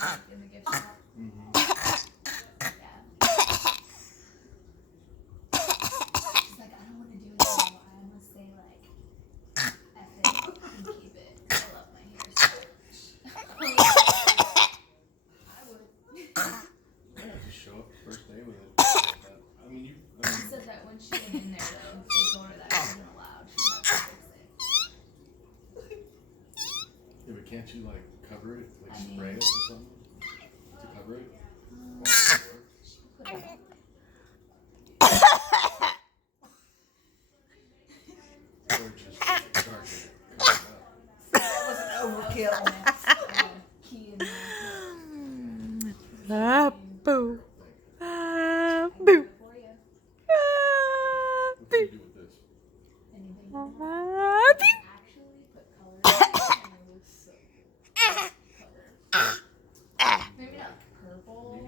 like, in the gift shop. Mm-hmm. Yeah. She's like, I don't want to do it anymore. I must say, like, F it and keep it. I love my hair so much. I would. Yeah, just show up first day with it. Like that. I mean, She said that when she went in there, though, they told her that it wasn't allowed. She had to fix it. Yeah, but can't you like cover it, like I mean, spray it or something to cover it? Put it on. Or just charge it, cover it up. That was an overkill. Key in there. Boo. I Boo. did it for you. What do you do with this? Anything you want. Boo. Actually put color in it, and it was so color. Maybe not purple.